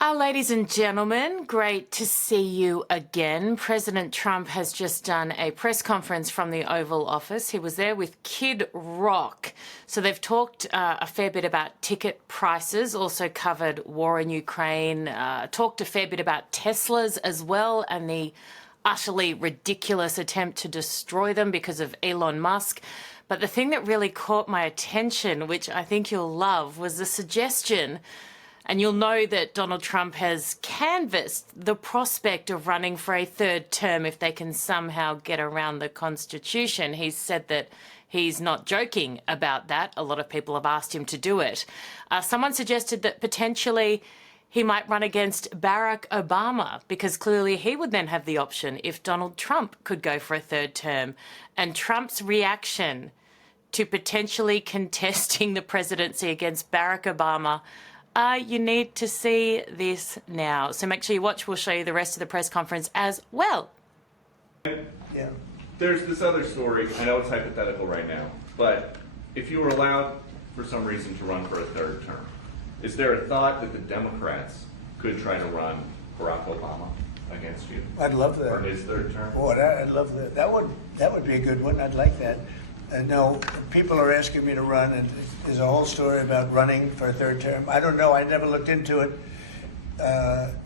Ladies and gentlemen, great to see you again. President Trump has just done a press conference from the Oval Office. He was there with Kid Rock. So they've talked a fair bit about ticket prices, also covered war in Ukraine, talked a fair bit about Teslas as well and the utterly ridiculous attempt to destroy them because of Elon Musk. But the thing that really caught my attention, which I think you'll love, was the suggestion. And you'll know that Donald Trump has canvassed the prospect of running for a third term if they can somehow get around the Constitution. He's said that he's not joking about that. A lot of people have asked him to do it. Someone suggested that potentially he might run against Barack Obama because clearly he would then have the option if Donald Trump could go for a third term. And Trump's reaction to potentially contesting the presidency against Barack Obama, you need to see this now. So make sure you watch. We'll show you the rest of the press conference as well. Yeah. There's this other story. I know it's hypothetical right now, but if you were allowed for some reason to run for a third term, is there a thought that the Democrats could try to run Barack Obama against you? I'd love that. For his third term? Boy, I'd love that. That would be a good one. I'd like that. No, people are asking me to run, and there's a whole story about running for a third term. I don't know. I never looked into it.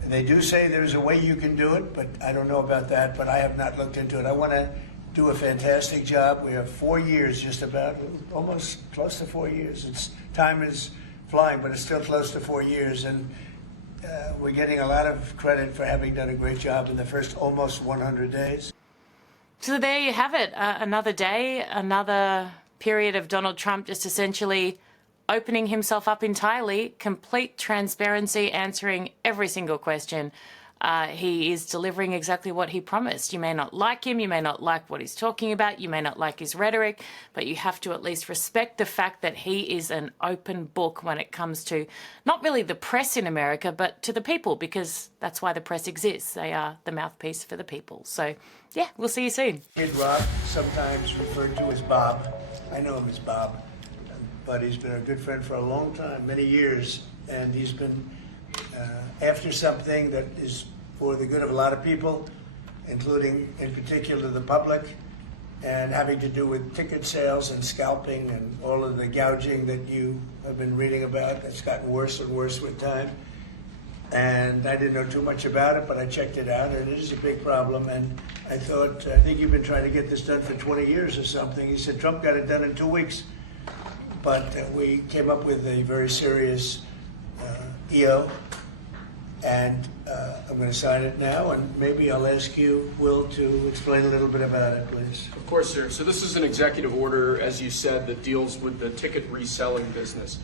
They do say there's a way you can do it, but I don't know about that. But I have not looked into it. I want to do a fantastic job. We have 4 years, just about, almost close to 4 years. Time is flying, but it's still close to 4 years, and we're getting a lot of credit for having done a great job in the first almost 100 days. So there you have it. Another day, another period of Donald Trump just essentially opening himself up entirely, complete transparency, answering every single question. He is delivering exactly what he promised. You may not like him, you may not like what he's talking about, you may not like his rhetoric, but you have to at least respect the fact that he is an open book when it comes to not really the press in America, but to the people, because that's why the press exists. They are the mouthpiece for the people. So, yeah, we'll see you soon. Kid Rock, sometimes referred to as Bob. I know him as Bob, but he's been a good friend for a long time, many years, and he's been after something that is for the good of a lot of people, including in particular the public, and having to do with ticket sales and scalping and all of the gouging that you have been reading about. That's gotten worse and worse with time. And I didn't know too much about it, but I checked it out, and it is a big problem. And I thought, I think you've been trying to get this done for 20 years or something. He said Trump got it done in 2 weeks. But we came up with a very serious EO, and I'm going to sign it now, and maybe I'll ask you, Will, to explain a little bit about it, please. Of course, sir. So this is an executive order, as you said, that deals with the ticket reselling business.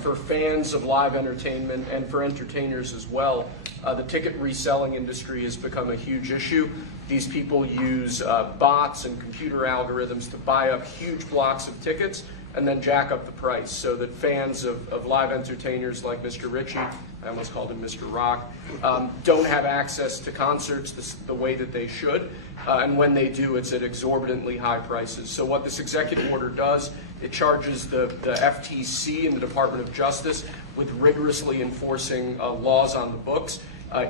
For fans of live entertainment and for entertainers as well, the ticket reselling industry has become a huge issue. These people use bots and computer algorithms to buy up huge blocks of tickets and then jack up the price so that fans of live entertainers like Mr. Ritchie, I almost called him Mr. Rock, don't have access to concerts the way that they should. And when they do, it's at exorbitantly high prices. So what this executive order does, it charges the FTC and the Department of Justice with rigorously enforcing laws on the books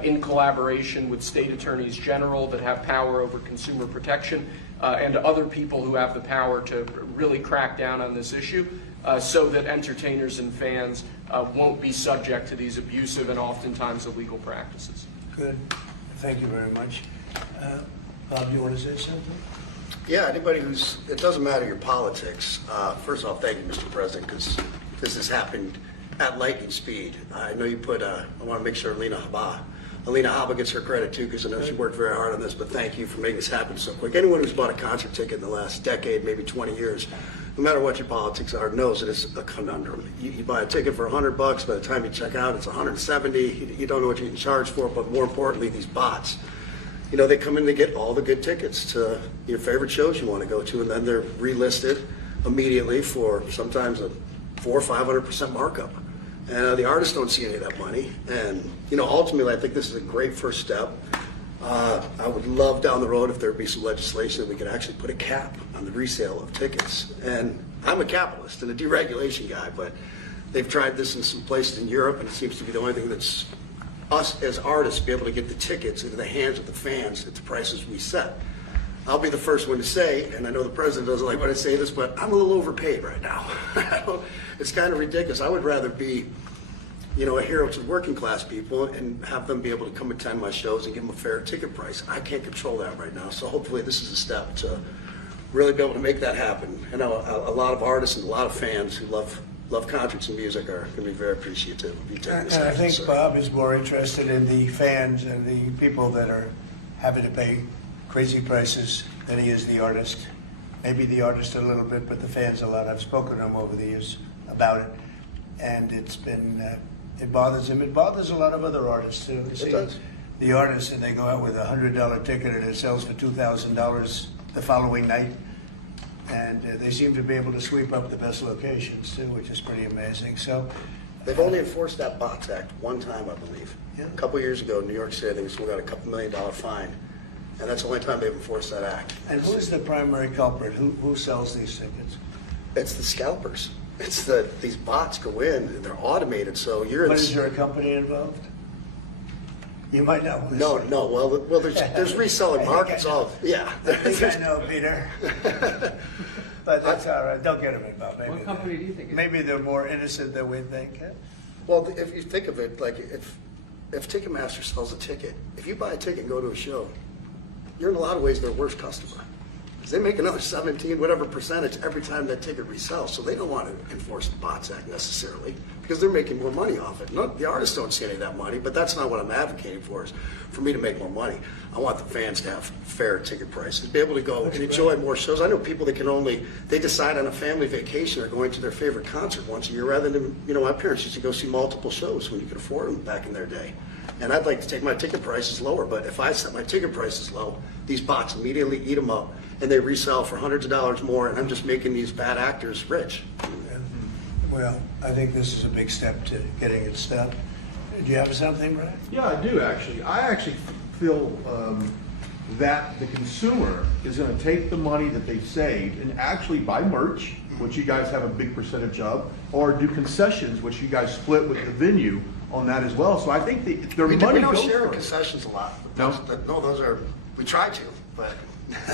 in collaboration with state attorneys general that have power over consumer protection and other people who have the power to really crack down on this issue so that entertainers and fans won't be subject to these abusive and oftentimes illegal practices. Good. Thank you very much. Bob, you want to say something? Yeah, anybody it doesn't matter your politics. First off, thank you, Mr. President, because this has happened at lightning speed. I know you I want to make sure Alina Habba gets her credit too, because I know she worked very hard on this, but thank you for making this happen so quick. Anyone who's bought a concert ticket in the last decade, maybe 20 years, no matter what your politics are, knows that it's a conundrum. You buy a ticket for $100, by the time you check out, it's $170. You don't know what you can charge for, but more importantly, these bots. You know, they come in to get all the good tickets to your favorite shows you want to go to, and then they're relisted immediately for sometimes a 400% or 500% markup. And the artists don't see any of that money. And, you know, ultimately, I think this is a great first step. I would love down the road if there would be some legislation that we could actually put a cap on the resale of tickets. And I'm a capitalist and a deregulation guy, but they've tried this in some places in Europe, and it seems to be the only thing that's us as artists be able to get the tickets into the hands of the fans at the prices we set. I'll be the first one to say, and I know the president doesn't like when I say this, but I'm a little overpaid right now. It's kind of ridiculous. I would rather be, you know, a hero to working class people and have them be able to come attend my shows and give them a fair ticket price. I can't control that right now, so hopefully this is a step to really be able to make that happen. I know a lot of artists and a lot of fans who love concerts and music are going to be very appreciative of you taking this And I action, think sir. Bob is more interested in the fans and the people that are having to pay crazy prices than he is the artist. Maybe the artist a little bit, but the fans a lot. I've spoken to him over the years about it, and it's been, it bothers him. It bothers a lot of other artists too. It does. The artists, and they go out with $100 ticket and it sells for $2,000 the following night. And they seem to be able to sweep up the best locations too, which is pretty amazing. So They've only enforced that Bots Act one time, I believe. Yeah. A couple years ago in New York City, I think someone got a couple $1 million fine, and that's the only time they've enforced that act. And who's the primary culprit? Who sells these tickets? It's the scalpers. It's these bots go in and they're automated, so you're in. But is there a company involved? You might not want to No, say. no. Well, there's reselling markets. All yeah. I think I know, Peter. But that's all right. Don't get them involved. Maybe What company do you think? Maybe they're more innocent than we think. Well, if you think of it, like if Ticketmaster sells a ticket, if you buy a ticket and go to a show, you're in a lot of ways their worst customer. Because they make another 17, whatever percentage every time that ticket resells. So they don't want to enforce the Bots Act necessarily because they're making more money off it. No, the artists don't see any of that money, but that's not what I'm advocating for, is for me to make more money. I want the fans to have fair ticket prices, be able to go and enjoy more shows. I know people that they decide on a family vacation or going to their favorite concert once a year rather than, you know, my parents used to go see multiple shows when you could afford them back in their day. And I'd like to take my ticket prices lower, but if I set my ticket prices low, these bots immediately eat them up and they resell for hundreds of dollars more, and I'm just making these bad actors rich. Well, I think this is a big step to getting it stopped. Do you have something, Brian? Yeah, I do actually. I actually feel that the consumer is going to take the money that they've saved and actually buy merch, which you guys have a big percentage of, or do concessions, which you guys split with the venue on that as well. So I think their money We don't goes share for it. concessions a lot. No? No, those are, we try to, but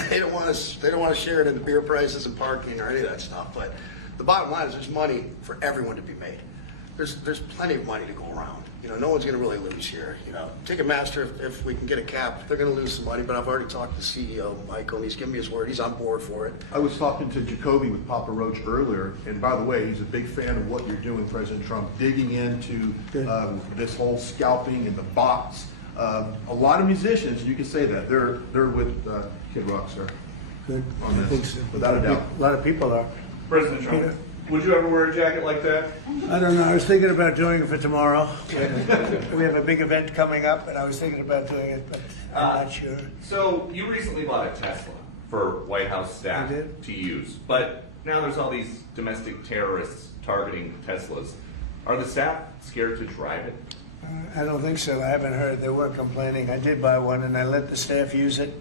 they don't want to share it in the beer prices and parking or any of that stuff. But the bottom line is there's money for everyone to be made. There's plenty of money to go around. You know, no one's going to really lose here. You know, Ticketmaster, if we can get a cap, they're going to lose some money. But I've already talked to the CEO, Michael, and he's given me his word. He's on board for it. I was talking to Jacoby with Papa Roach earlier, and by the way, he's a big fan of what you're doing, President Trump, digging into this whole scalping and the bots. A lot of musicians, you can say that, they're with Kid Rock, sir. Good. On this, I think so. without a doubt. A lot of people are. President Trump, Peter? would you ever wear a jacket like that? I don't know. I was thinking about doing it for tomorrow. We have a big event coming up, and I was thinking about doing it, but I'm not sure. So you recently bought a Tesla for White House staff I did. to use, but now there's all these domestic terrorists targeting Teslas. Are the staff scared to drive it? I don't think so. I haven't heard. They were complaining. I did buy one, and I let the staff use it.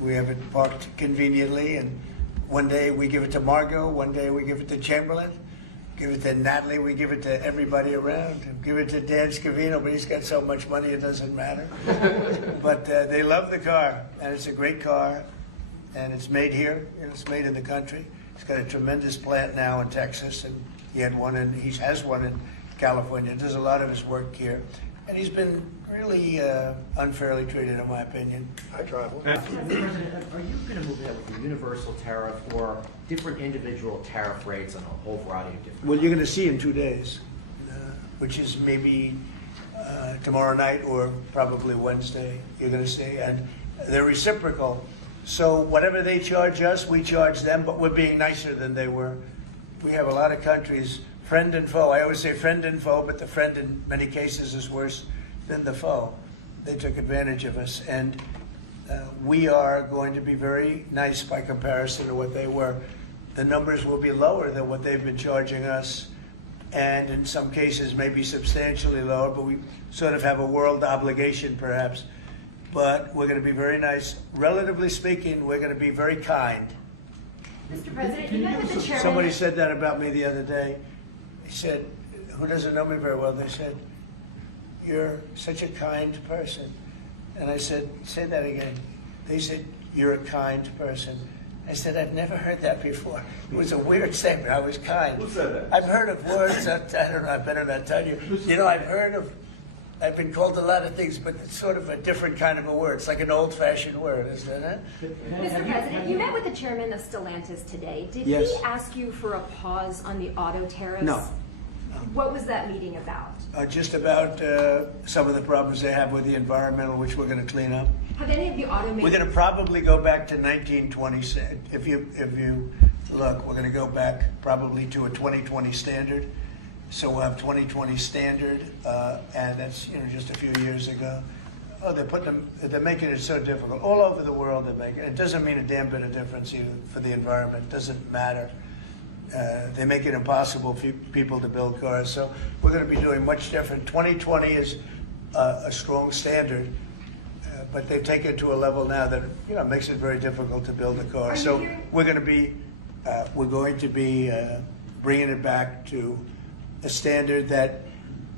We have it parked conveniently, and one day we give it to Margot, one day we give it to Chamberlain, give it to Natalie, we give it to everybody around, give it to Dan Scavino, but he's got so much money it doesn't matter. But they love the car, and it's a great car, and it's made here, and it's made in the country. He's got a tremendous plant now in Texas, and he has one in California. Does a lot of his work here, and he's been really unfairly treated, in my opinion. I drive one. Mr. President, are you going to move ahead with a universal tariff or different individual tariff rates on a whole variety of different? Well, you're going to see in 2 days, which is maybe tomorrow night or probably Wednesday. You're going to see, and they're reciprocal. So whatever they charge us, we charge them, but we're being nicer than they were. We have a lot of countries, friend and foe. I always say friend and foe, but the friend in many cases is worse than the foe. They took advantage of us, and we are going to be very nice by comparison to what they were. The numbers will be lower than what they've been charging us, and in some cases maybe substantially lower, but we sort of have a world obligation perhaps. But we're going to be very nice. Relatively speaking, we're going to be very kind. Mr. President, you met with the chairman. Somebody said that about me the other day. He said, who doesn't know me very well, they said, you're such a kind person. And I said, say that again. They said, you're a kind person. I said, I've never heard that before. It was a weird statement. I was kind. Who said that? I've heard of words that, I don't know, I better not tell you. You know, I've been called a lot of things, but it's sort of a different kind of a word. It's like an old-fashioned word, isn't it? Mr. President, you met with the chairman of Stellantis today. Did Yes. he ask you for a pause on the auto tariffs? No. What was that meeting about? Just about some of the problems they have with the environmental, which we're going to clean up. Have any of the automakers... We're going to probably go back to 1920. If you look, we're going to go back probably to a 2020 standard. So we'll have 2020 standard, and that's just a few years ago. Oh, they're making it so difficult all over the world. They're making it. It doesn't mean a damn bit of difference even for the environment. It doesn't matter. They make it impossible for people to build cars. So we're going to be doing much different. 2020 is a strong standard, but they've taken it to a level now that makes it very difficult to build a car. So we're going to be bringing it back to a standard that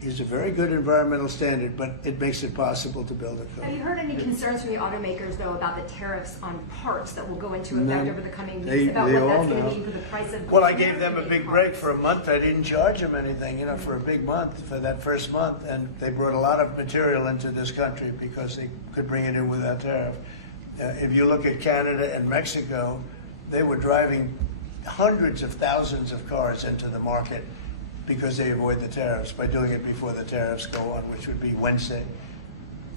is a very good environmental standard, but it makes it possible to build a car. Have you heard any concerns from the automakers, though, about the tariffs on parts that will go into effect over the coming weeks, about what that's going to mean for the price of... Well, I gave them a big break for a month. I didn't charge them anything, for a big month, for that first month, and they brought a lot of material into this country because they could bring it in without tariff. If you look at Canada and Mexico, they were driving hundreds of thousands of cars into the market because they avoid the tariffs by doing it before the tariffs go on, which would be Wednesday.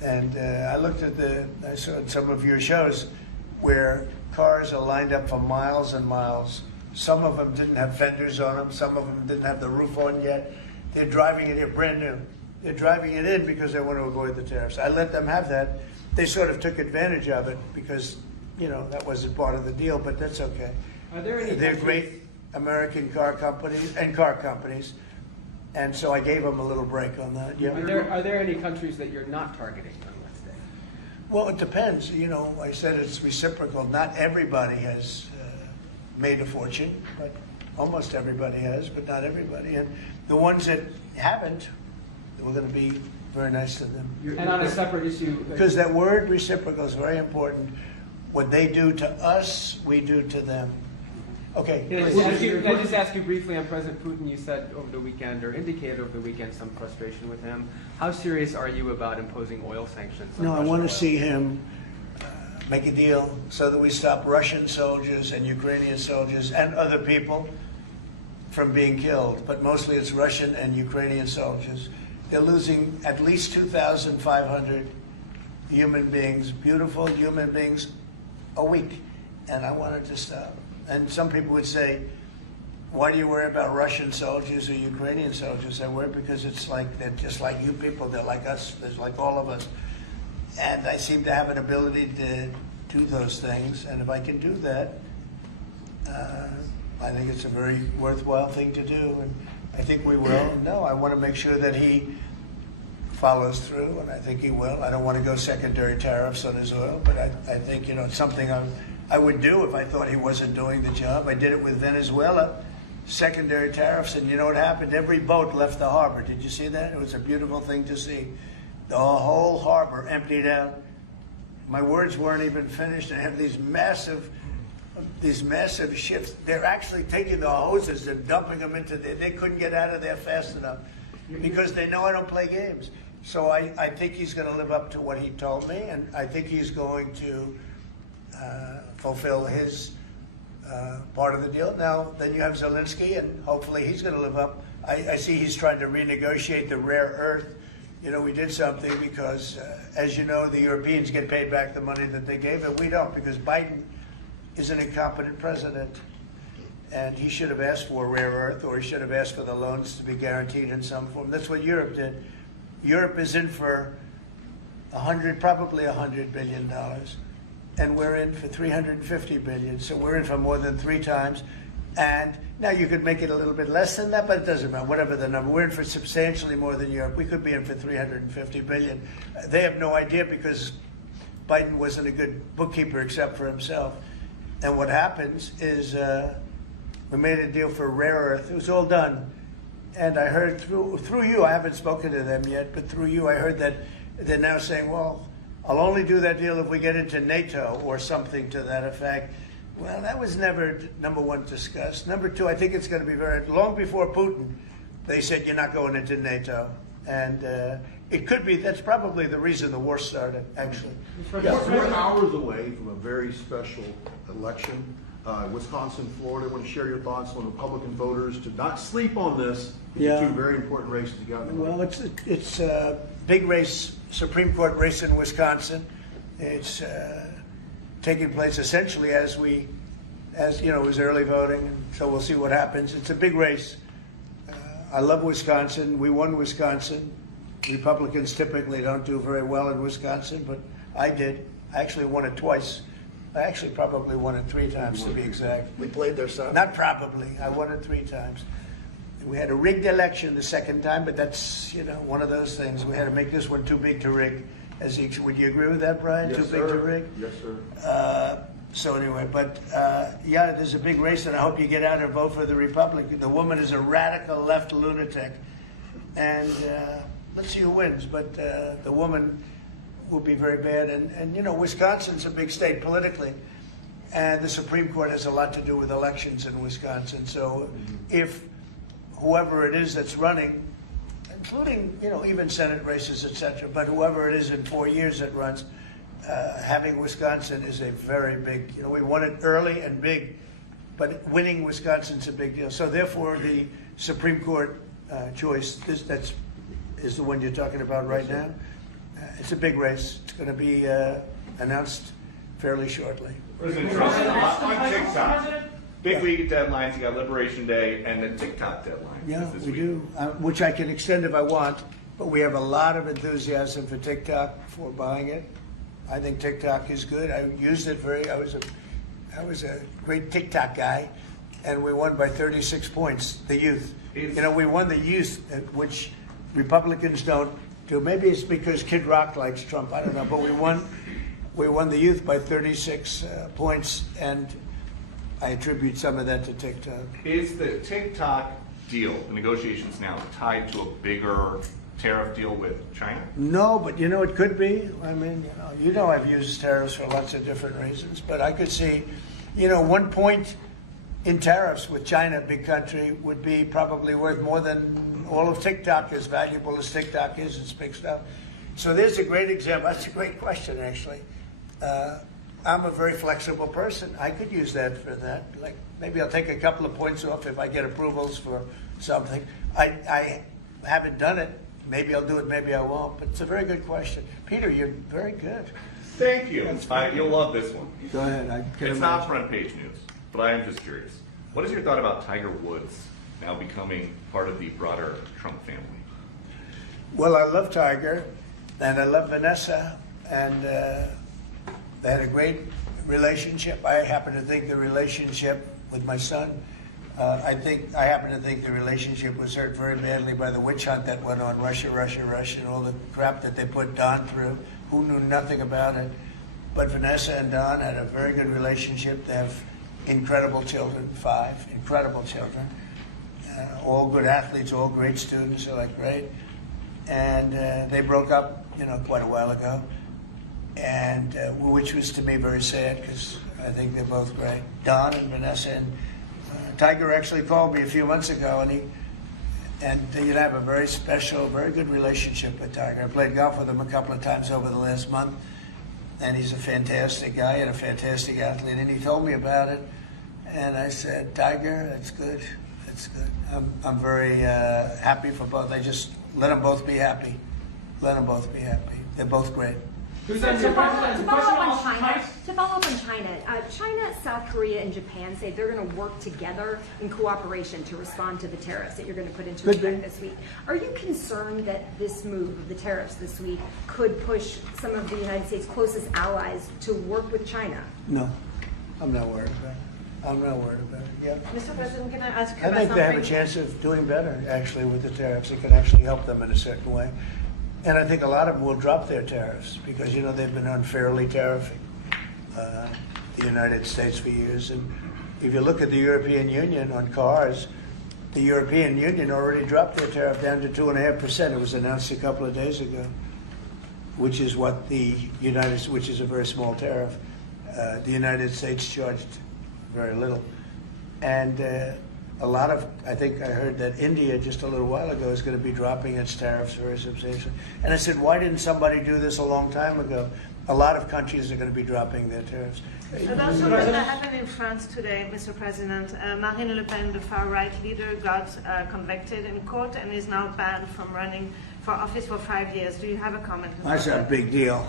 And I saw some of your shows where cars are lined up for miles and miles. Some of them didn't have fenders on them. Some of them didn't have the roof on yet. They're driving it in brand new. They're driving it in because they want to avoid the tariffs. I let them have that. They sort of took advantage of it because, that wasn't part of the deal, but that's okay. Are there any They're countries- great American car companies, and so I gave them a little break on that. Yeah. Are there any countries that you're not targeting on Wednesday? Well, it depends. I said it's reciprocal. Not everybody has made a fortune, but almost everybody has, but not everybody. And the ones that haven't, we're going to be very nice to them. And on a separate issue, Because that word reciprocal is very important. What they do to us, we do to them. Okay. Can I just ask you briefly on President Putin? You said over the weekend, or indicated over the weekend, some frustration with him. How serious are you about imposing oil sanctions on No, I Russian want oil? to see him make a deal so that we stop Russian soldiers and Ukrainian soldiers and other people from being killed. But mostly it's Russian and Ukrainian soldiers. They're losing at least 2,500 human beings, beautiful human beings, a week. And I want it to stop. And some people would say, why do you worry about Russian soldiers or Ukrainian soldiers? I worry because they're just like you people. They're like us. They're like all of us. And I seem to have an ability to do those things. And if I can do that, I think it's a very worthwhile thing to do. And I think we will. And no, I want to make sure that he follows through, and I think he will. I don't want to go secondary tariffs on his oil, but I think, it's something I would do if I thought he wasn't doing the job. I did it with Venezuela, secondary tariffs, and you know what happened? Every boat left the harbor. Did you see that? It was a beautiful thing to see. The whole harbor emptied out. My words weren't even finished. I have these massive ships. They're actually taking the hoses and dumping them into there. They couldn't get out of there fast enough because they know I don't play games. So I think he's going to live up to what he told me, and I think he's going to fulfill his part of the deal. Now, then you have Zelensky, and hopefully he's going to live up. I see he's trying to renegotiate the rare earth. We did something because, as you know, the Europeans get paid back the money that they gave, and we don't, because Biden is an incompetent president. And he should have asked for rare earth, or he should have asked for the loans to be guaranteed in some form. That's what Europe did. Europe is in for probably $100 billion, and we're in for $350 billion. So we're in for more than 3 times. And now you could make it a little bit less than that, but it doesn't matter. Whatever the number, we're in for substantially more than Europe. We could be in for $350 billion. They have no idea because Biden wasn't a good bookkeeper except for himself. And what happens is we made a deal for rare earth. It was all done. And I heard through you, I haven't spoken to them yet, but through you, I heard that they're now saying, well, I'll only do that deal if we get into NATO or something to that effect. Well, that was never, number one, discussed. Number two, I think it's going to be long before Putin, they said you're not going into NATO. And it could be, that's probably the reason the war started, actually. Yes, we're hours away from a very special election. Wisconsin, Florida. I want to share your thoughts on Republican voters to not sleep on this. Yeah. Two very important races you got. Well, it's a big race, Supreme Court race in Wisconsin. It's taking place essentially as it was early voting, and so we'll see what happens. It's a big race. I love Wisconsin. We won Wisconsin. Republicans typically don't do very well in Wisconsin, but I did. I actually won it twice. I actually probably won it 3 times, to be exact. We played their side. Not probably. I won it 3 times. We had a rigged election the second time, but that's, one of those things. We had to make this one too big to rig. Would you agree with that, Brian? Yes, too sir. big to rig? Yes, sir. So anyway, but yeah, there's a big race, and I hope you get out and vote for the Republican. The woman is a radical left lunatic, and let's see who wins. But the woman will be very bad, and Wisconsin's a big state politically, and the Supreme Court has a lot to do with elections in Wisconsin. So if whoever it is that's running, including even Senate races, etc., but whoever it is in 4 years that runs. Having Wisconsin is a very big, we won it early and big, but winning Wisconsin's a big deal. So therefore, the Supreme Court choice is the one you're talking about right now. It's a big race. It's going to be announced fairly shortly. President Trump, on TikTok, big week of deadlines. You got Liberation Day and the TikTok deadline. Yeah, this we week. do, which I can extend if I want, but we have a lot of enthusiasm for TikTok, for buying it. I think TikTok is good. I used it I was a great TikTok guy, and we won by 36 points, the youth. We won the youth, which Republicans don't do. Maybe it's because Kid Rock likes Trump, I don't know, but we won the youth by 36 points, and I attribute some of that to TikTok. Is the TikTok deal, the negotiations now, tied to a bigger tariff deal with China? No, but it could be. I mean, I've used tariffs for lots of different reasons, but I could see, 1 point in tariffs with China, a big country, would be probably worth more than all of TikTok, as valuable as TikTok is. It's big stuff. So there's a great example. That's a great question, actually. I'm a very flexible person. I could use that for that. Like, maybe I'll take a couple of points off if I get approvals for something. I haven't done it. Maybe I'll do it, maybe I won't. But it's a very good question. Peter, you're very good. Thank you. You'll love this one. Go ahead. It's not front page news, but I am just curious. What is your thought about Tiger Woods now becoming part of the broader Trump family? Well, I love Tiger, and I love Vanessa, and they had a great relationship. I happen to think the relationship with my son, I happen to think the relationship was hurt very badly by the witch hunt that went on, Russia, and all the crap that they put Don through, who knew nothing about it. But Vanessa and Don had a very good relationship. They have incredible children, 5 incredible children, all good athletes, all great students, they're like great. And they broke up, quite a while ago, and which was to me very sad because I think they're both great. Don and Vanessa, and Tiger actually called me a few months ago, and I have a very special, very good relationship with Tiger. I played golf with him a couple of times over the last month, and he's a fantastic guy and a fantastic athlete. And he told me about it, and I said, Tiger, that's good. That's good. I'm very happy for both. I just let them both be happy. Let them both be happy. They're both great. To follow up on China, China, South Korea, and Japan say they're going to work together in cooperation to respond to the tariffs that you're going to put into effect this week. Are you concerned that this move of the tariffs this week could push some of the United States' closest allies to work with China? No, I'm not worried about it. I'm not worried about it. Yeah. Mr. President, can I ask you I about think they have a something? chance of doing better, actually, with the tariffs. It can actually help them in a certain way. And I think a lot of them will drop their tariffs because, they've been unfairly tariffing the United States for years. And if you look at the European Union on cars, the European Union already dropped their tariff down to 2.5%. It was announced a couple of days ago, which is what which is a very small tariff. The United States charged very little. And a lot of, I think I heard that India just a little while ago is going to be dropping its tariffs very substantially. And I said, why didn't somebody do this a long time ago? A lot of countries are going to be dropping their tariffs. But also what happened in France today, Mr. President, Marine Le Pen, the far-right leader, got convicted in court and is now banned from running for office for 5 years. Do you have a comment? That's a big deal.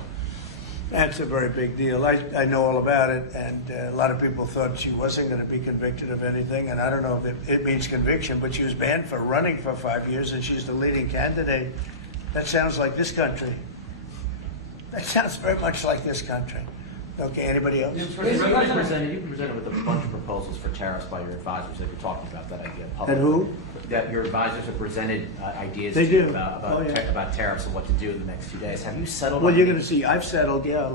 That's a very big deal. I know all about it, and a lot of people thought she wasn't going to be convicted of anything, and I don't know if it means conviction, but she was banned for running for 5 years, and she's the leading candidate. That sounds like this country. That sounds very much like this country. Okay, anybody else? You've been presented with a bunch of proposals for tariffs by your advisors that you're talking about that idea publicly. And who? That your advisors have presented ideas They to you do. about tariffs and what to do in the next few days. Have you settled Well, on you're any- going to see, I've settled, yeah,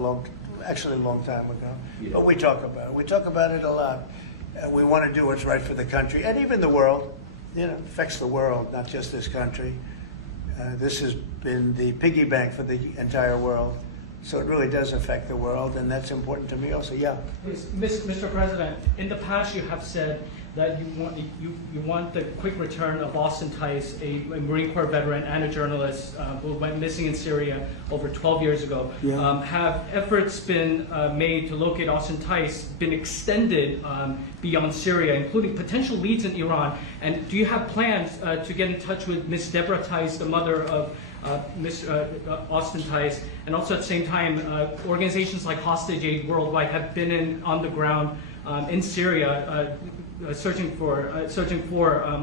actually a long time ago. But we talk about it. We talk about it a lot. We want to do what's right for the country and even the world. You know, it affects the world, not just this country. This has been the piggy bank for the entire world. So it really does affect the world, and that's important to me also. Yeah. Mr. President, in the past you have said that you want the quick return of Austin Tice, a Marine Corps veteran and a journalist who went missing in Syria over 12 years ago. Yeah. Have efforts been made to locate Austin Tice been extended beyond Syria, including potential leads in Iran? And do you have plans to get in touch with Ms. Deborah Tice, the mother of Austin Tice, and also at the same time, organizations like Hostage Aid Worldwide have been on the ground in Syria, searching for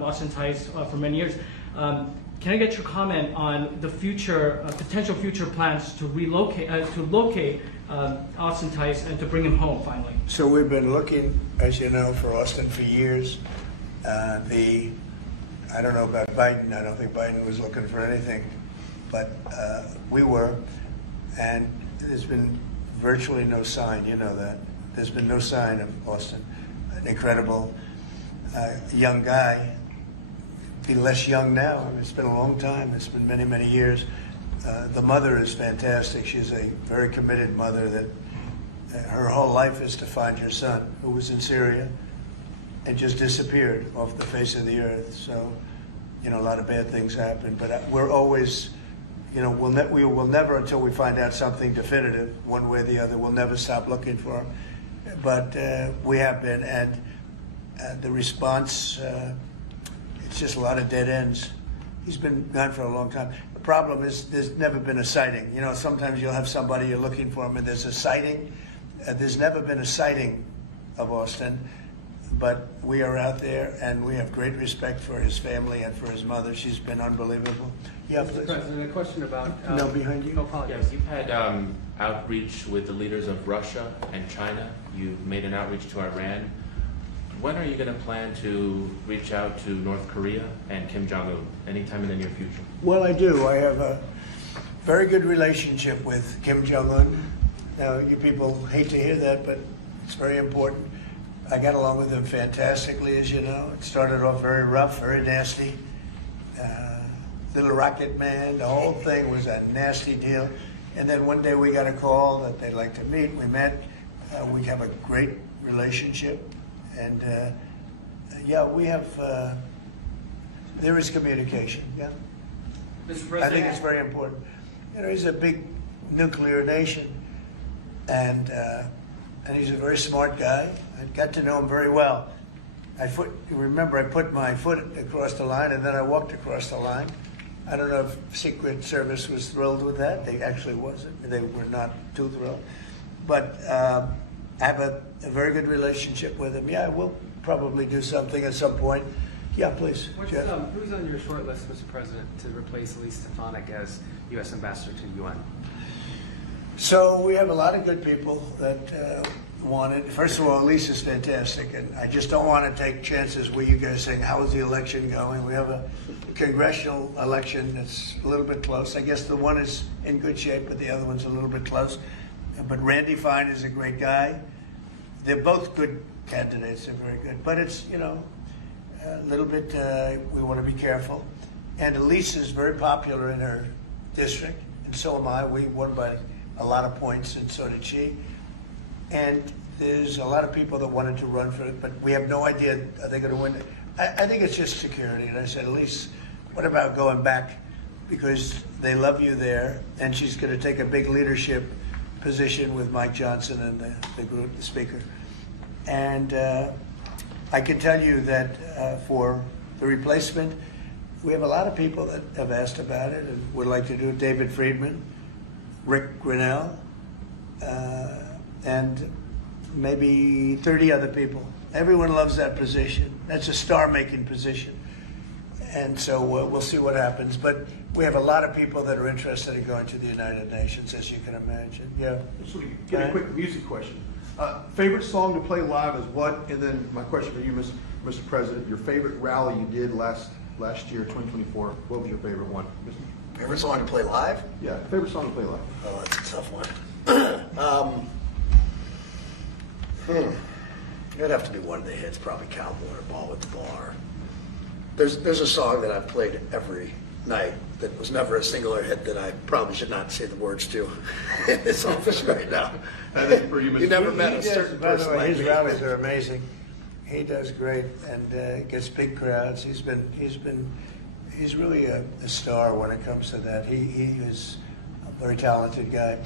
Austin Tice for many years. Can I get your comment on the future, potential future plans to locate Austin Tice and to bring him home finally? So we've been looking, as you know, for Austin for years. I don't know about Biden. I don't think Biden was looking for anything. But we were, and there's been virtually no sign, you know that. There's been no sign of Austin. An incredible young guy. Be less young now. It's been a long time. It's been many, many years. The mother is fantastic. She's a very committed mother that her whole life is to find her son, who was in Syria and just disappeared off the face of the earth. So, you know, a lot of bad things happen, but we're always, you know, we will never, until we find out something definitive, one way or the other, we'll never stop looking for him. But we have been, and the response, it's just a lot of dead ends. He's been gone for a long time. The problem is there's never been a sighting. You know, sometimes you'll have somebody you're looking for him and there's a sighting. There's never been a sighting of Austin, but we are out there and we have great respect for his family and for his mother. She's been unbelievable. Yeah, please. Mr. President, a question about... No, behind you. No, apologies. Yes, you've had outreach with the leaders of Russia and China. You've made an outreach to Iran. When are you going to plan to reach out to North Korea and Kim Jong-un? Anytime in the near future? Well, I do. I have a very good relationship with Kim Jong-un. Now, you people hate to hear that, but it's very important. I got along with him fantastically, as you know. It started off very rough, very nasty. Little rocket man, the whole thing was a nasty deal. And then one day we got a call that they'd like to meet. We met. We have a great relationship. And yeah, we have, there is communication, yeah. Mr. I President, think it's very important. You know, he's a big nuclear nation, and he's a very smart guy. I got to know him very well. Remember, I put my foot across the line, and then I walked across the line. I don't know if Secret Service was thrilled with that. They actually wasn't. They were not too thrilled. But I have a very good relationship with him. Yeah, we'll probably do something at some point. Yeah, please, Jeff. Who's on your short list, Mr. President, to replace Elise Stefanik as U.S. Ambassador to the UN? So we have a lot of good people that want it. First of all, Elise is fantastic, and I just don't want to take chances where you guys saying, how is the election going? We have a congressional election that's a little bit close. I guess the one is in good shape, but the other one's a little bit close. But Randy Fine is a great guy. They're both good candidates. They're very good. But it's, you know, a little bit, we want to be careful. And Elise is very popular in her district, and so am I. We won by a lot of points, and so did she. And there's a lot of people that wanted to run for it, but we have no idea are they going to win it. I think it's just security. And I said, Elise, what about going back? Because they love you there, and she's going to take a big leadership position with Mike Johnson and the group, the speaker. And I can tell you that for the replacement, we have a lot of people that have asked about it and would like to do it. David Friedman, Rick Grinnell, and maybe 30 other people. Everyone loves that position. That's a star-making position. And so we'll see what happens. But we have a lot of people that are interested in going to the United Nations, as you can imagine. Yeah. So we get a quick music question. Favorite song to play live is what? And then my question for you, Mr. President, your favorite rally you did last year, 2024. What was your favorite one? Favorite song to play live? Yeah, favorite song to play live. Oh, that's a tough one. It'd have to be one of the hits, probably Cowboy or Ball with the Bar. There's a song that I've played every night that was never a singular hit that I probably should not say the words to in this office right now. I think for you, Mr. You never met a certain By the person way, like his me. rallies are amazing. He does great and gets big crowds. He's really a star when it comes to that. He is a very talented guy.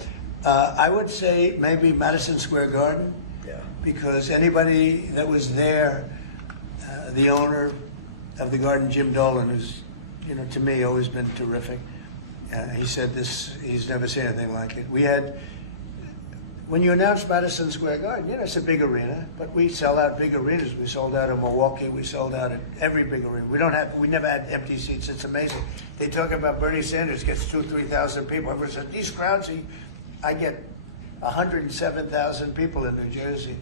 I would say maybe Madison Square Garden. Yeah. Because anybody that was there, the owner of the garden, Jim Dolan, who's, to me, always been terrific. He said he's never seen anything like it. We had, when you announce Madison Square Garden, it's a big arena, but we sell out big arenas. We sold out in Milwaukee. We sold out at every big arena. We never had empty seats. It's amazing. They talk about Bernie Sanders gets 2,000 to 3,000 people. Everyone said, these crowds, I get 107,000 people in New Jersey.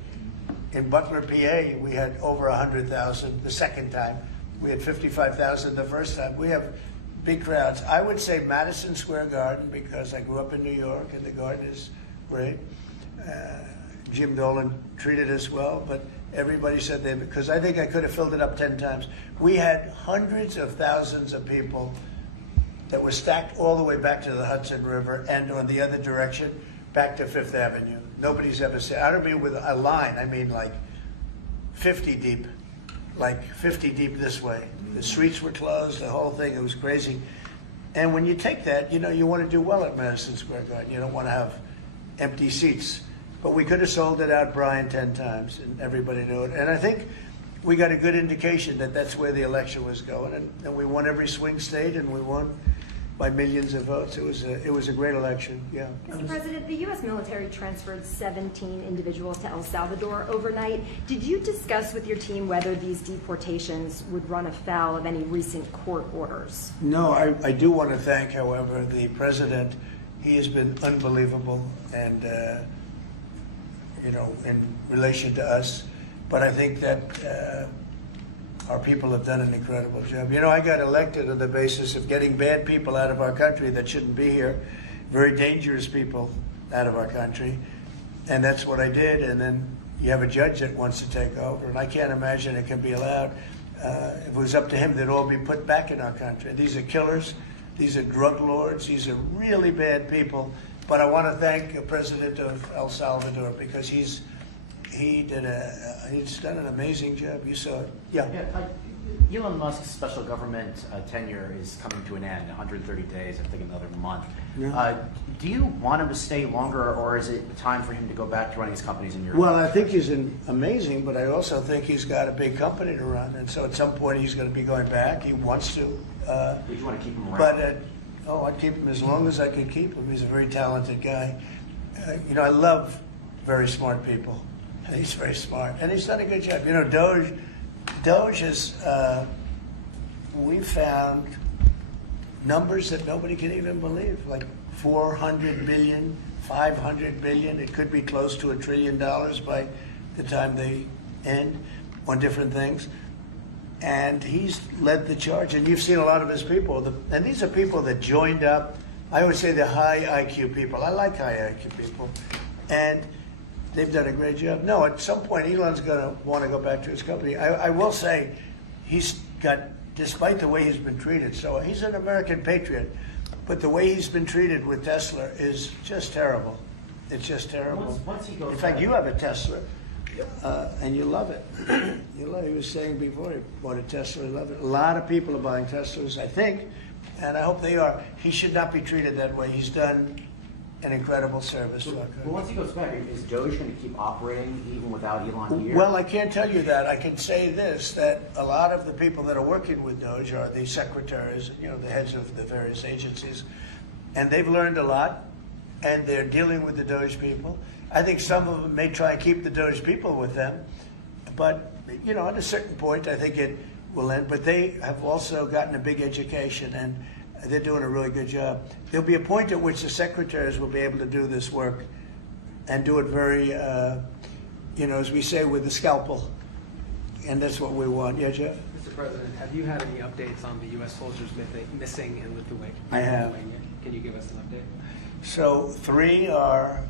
In Butler, PA, we had over 100,000 the second time. We had 55,000 the first time. We have big crowds. I would say Madison Square Garden because I grew up in New York and the garden is great. Jim Dolan treated us well, but everybody said because I think I could have filled it up 10 times. We had hundreds of thousands of people that were stacked all the way back to the Hudson River and on the other direction, back to Fifth Avenue. Nobody's ever said, I don't mean with a line, I mean like 50 deep. Like 50 deep this way. The streets were closed, the whole thing, it was crazy. And when you take that, you want to do well at Madison Square Garden. You don't want to have empty seats. But we could have sold it out, Brian, 10 times, and everybody knew it. And I think we got a good indication that that's where the election was going. And we won every swing state, and we won by millions of votes. It was a great election, yeah. Mr. President, the U.S. military transferred 17 individuals to El Salvador overnight. Did you discuss with your team whether these deportations would run afoul of any recent court orders? No, I do want to thank, however, the president. He has been unbelievable and, in relation to us. But I think that our people have done an incredible job. I got elected on the basis of getting bad people out of our country that shouldn't be here, very dangerous people out of our country. And that's what I did. And then you have a judge that wants to take over. And I can't imagine it can be allowed. If it was up to him, they'd all be put back in our country. These are killers. These are drug lords. These are really bad people. But I want to thank the president of El Salvador because he's done an amazing job. You saw it. Yeah. Elon Musk's special government tenure is coming to an end, 130 days, I think another month. Yeah. Do you want him to stay longer, or is it time for him to go back to running his companies in Europe? Well, I think he's amazing, but I also think he's got a big company to run. And so at some point he's going to be going back. He wants to. Would you want to keep him around? But, I'd keep him as long as I could keep him. He's a very talented guy. I love very smart people. He's very smart, and he's done a good job. DOGE has, we found numbers that nobody can even believe, like 400 billion, 500 billion. It could be close to $1 trillion by the time they end on different things. And he's led the charge, and you've seen a lot of his people. And these are people that joined up. I always say they're high IQ people. I like high IQ people. And they've done a great job. No, at some point, Elon's going to want to go back to his company. I will say, he's got, despite the way he's been treated, so he's an American patriot, but the way he's been treated with Tesla is just terrible. It's just terrible. Once he goes In fact, back- you have a Tesla, and you love it. You love it. He was saying before he bought a Tesla, he loved it. A lot of people are buying Teslas, I think, and I hope they are. He should not be treated that way. He's done an incredible service to our Well, country. once he goes back, is DOGE going to keep operating even without Elon here? Well, I can't tell you that. I can say this, that a lot of the people that are working with DOGE are the secretaries, you know, the heads of the various agencies, and they've learned a lot, and they're dealing with the DOGE people. I think some of them may try and keep the DOGE people with them, but, you know, at a certain point, I think it will end. But they have also gotten a big education, and they're doing a really good job. There'll be a point at which the secretaries will be able to do this work and do it very, you know, as we say, with the scalpel. And that's what we want. Yeah, Jeff? Mr. President, have you had any updates on the U.S. soldiers missing in Lithuania? I have. Can you give us an update? So 3 are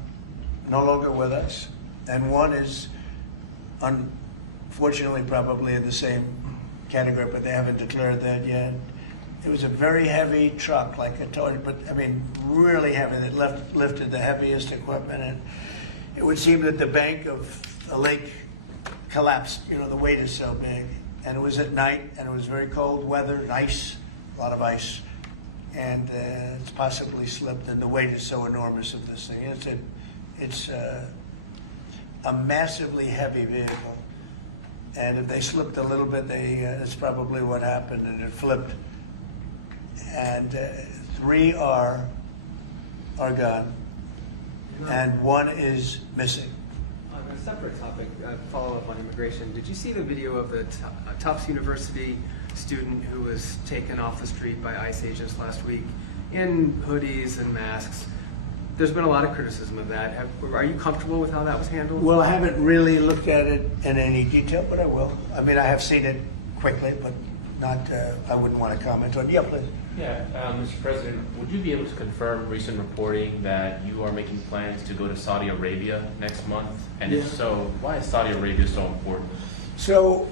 no longer with us, and 1 is unfortunately probably in the same category, but they haven't declared that yet. It was a very heavy truck, like a toy, but I mean, really heavy. That lifted the heaviest equipment, and it would seem that the bank of a lake collapsed. You know, the weight is so big, and it was at night, and it was very cold weather, and ice, a lot of ice, and it's possibly slipped. And the weight is so enormous of this thing. It's a massively heavy vehicle, and if they slipped a little bit, that's probably what happened, and it flipped. And 3 are gone, and 1 is missing. On a separate topic, follow up on immigration. Did you see the video of the Tufts University student who was taken off the street by ICE agents last week in hoodies and masks? There's been a lot of criticism of that. Are you comfortable with how that was handled? Well, I haven't really looked at it in any detail, but I will. I mean, I have seen it quickly, but not. I wouldn't want to comment on it. Yeah, please. Yeah, Mr. President, would you be able to confirm recent reporting that you are making plans to go to Saudi Arabia next month? And if so, why is Saudi Arabia so important? So,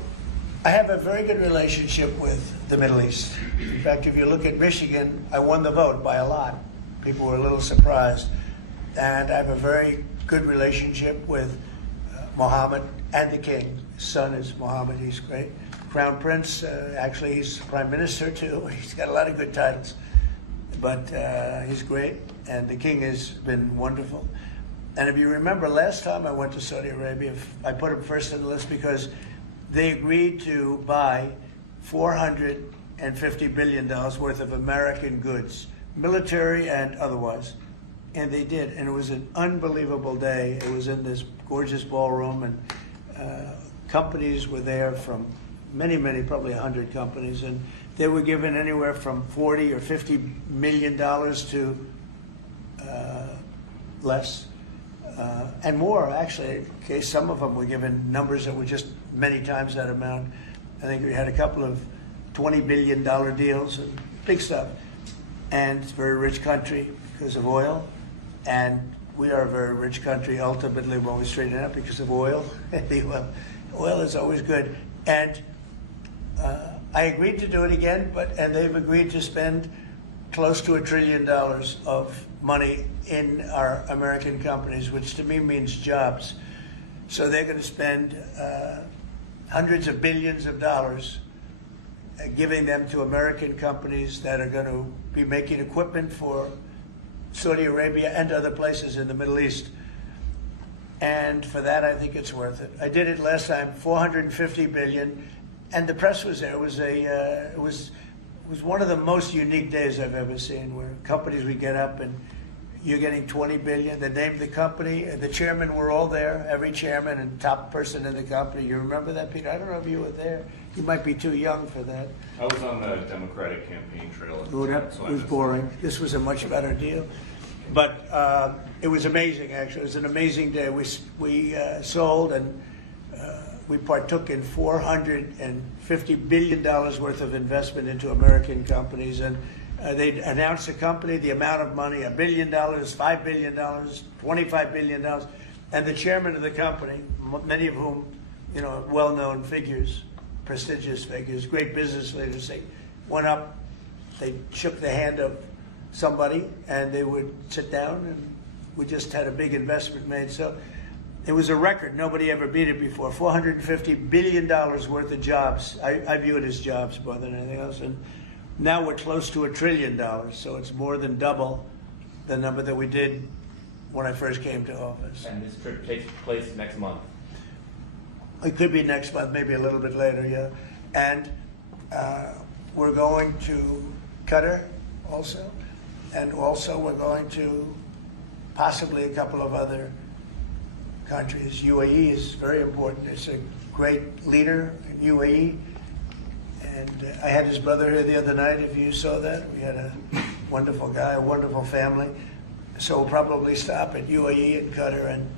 I have a very good relationship with the Middle East. In fact, if you look at Michigan, I won the vote by a lot. People were a little surprised. And I have a very good relationship with Mohammed and the king. His son is Mohammed, he's great. Crown Prince, actually he's Prime Minister too. He's got a lot of good titles. But he's great, and the king has been wonderful. And if you remember, last time I went to Saudi Arabia, I put him first on the list because they agreed to buy $450 billion worth of American goods, military and otherwise. And they did, and it was an unbelievable day. It was in this gorgeous ballroom, and companies were there from many, probably 100 companies, and they were given anywhere from $40 or $50 million to less, and more, actually. Okay, some of them were given numbers that were just many times that amount. I think we had a couple of $20 billion deals, and big stuff. And it's a very rich country because of oil, and we are a very rich country ultimately when we straighten it out because of oil. Oil is always good. And I agreed to do it again, and they've agreed to spend close to $1 trillion of money in our American companies, which to me means jobs. So they're going to spend hundreds of billions of dollars giving them to American companies that are going to be making equipment for Saudi Arabia and other places in the Middle East. And for that, I think it's worth it. I did it last time, $450 billion. And the press was there. It was one of the most unique days I've ever seen, where companies would get up and you're getting $20 billion. They named the company. The chairmen were all there. Every chairman and top person in the company. You remember that, Peter? I don't know if you were there. You might be too young for that. I was on the Democratic campaign trail. At the Oh, time, that so I was missed boring. This was a much better deal. But it was amazing, actually. It was an amazing day. We sold and we partook in $450 billion worth of investment into American companies. And they announced the company, the amount of money, $1 billion, $5 billion, $25 billion. And the chairman of the company, many of whom, you know, well-known figures, prestigious figures, great business leaders. They went up, they shook the hand of somebody, and they would sit down, and we just had a big investment made. So it was a record. Nobody ever beat it before. $450 billion worth of jobs. I view it as jobs more than anything else. And now we're close to $1 trillion. So it's more than double the number that we did when I first came to office. And this trip takes place next month. It could be next month, maybe a little bit later, yeah. And we're going to Qatar also. And also we're going to possibly a couple of other countries. UAE is very important. It's a great leader in UAE. And I had his brother here the other night, if you saw that. We had a wonderful guy, a wonderful family. So we'll probably stop at UAE and Qatar, and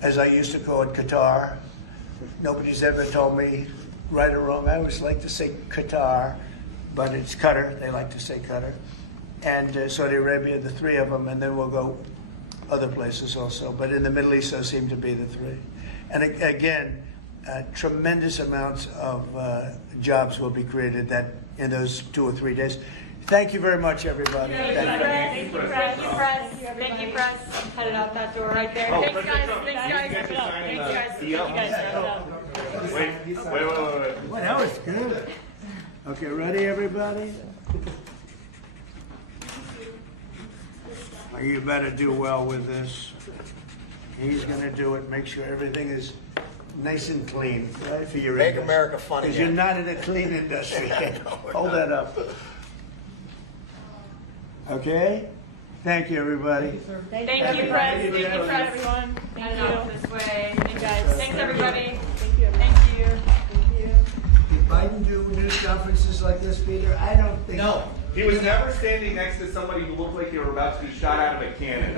as I used to call it, Qatar. Nobody's ever told me right or wrong. I always like to say Qatar, but it's Qatar. They like to say Qatar. And Saudi Arabia, the three of them, and then we'll go other places also. But in the Middle East, those seem to be the three. And again, tremendous amounts of jobs will be created in those 2 or 3 days. Thank you very much, everybody. Thank you, press. Thank you, press. Headed out that door right there. Oh, Thanks, guys. Thanks, guys. You guys. Wait. Well, that was good. Okay, ready, everybody? Well, you better do well with this. He's going to do it. Make sure everything is nice and clean, right, for your Make industry. America fun Because again. you're not in a clean industry. Hold that up. Okay? Thank you, everybody. Thank you, press. Thank you, press, everyone. Thank you. This way. Thank you, guys. Thanks, everybody. Thank you. Thank you. Did Biden do news conferences like this, Peter? I don't think so. He was never standing next to somebody who looked like they were about to be shot out of a cannon.